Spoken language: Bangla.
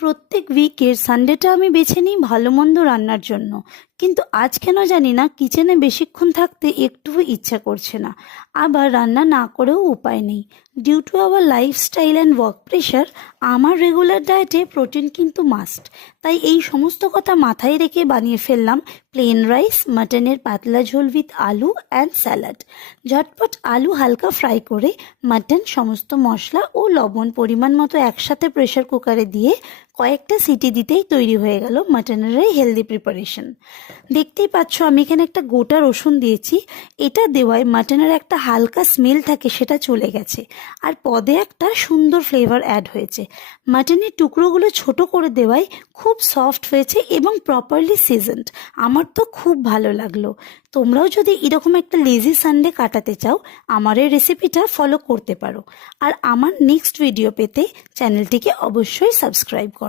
প্রত্যেক উইকের সানডেটা আমি বেছে নিই ভালো মন্দ রান্নার জন্য, কিন্তু আজ কেন জানি না কিচেনে বেশিক্ষণ থাকতে একটুও ইচ্ছা করছে না। আবার রান্না না করেও উপায় নেই। Due to our lifestyle and work pressure আমার রেগুলার ডায়েটে প্রোটিন কিন্তু মাস্ট। তাই এই সমস্ত কথা মাথায় রেখে বানিয়ে ফেললাম প্লেন রাইস, মাটনের পাতলা ঝোল উইথ আলু অ্যান্ড স্যালাড। ঝটপট আলু হালকা ফ্রাই করে মাটন, সমস্ত মশলা ও লবণ পরিমাণ মতো একসাথে প্রেশার কুকারে দিয়ে কয়েকটা সিটি দিতেই তৈরি হয়ে গেল মাটনের এই হেলদি প্রিপারেশন। দেখতেই পাচ্ছ আমি এখানে একটা গোটা রসুন দিয়েছি। এটা দেওয়ায় মাটনের একটা হালকা স্মেল থাকে সেটা চলে গেছে, আর পদে একটা সুন্দর ফ্লেভার অ্যাড হয়েছে। মাটনের টুকরোগুলো ছোট করে দেওয়ায় খুব সফট হয়েছে এবং প্রপারলি সিজনড। আমার তো খুব ভালো লাগলো। তোমরাও যদি এরকম একটা লেজি সানডে কাটাতে চাও, আমার এই রেসিপিটা ফলো করতে পারো। আর আমার নেক্সট ভিডিও পেতে চ্যানেলটিকে অবশ্যই সাবস্ক্রাইব করো।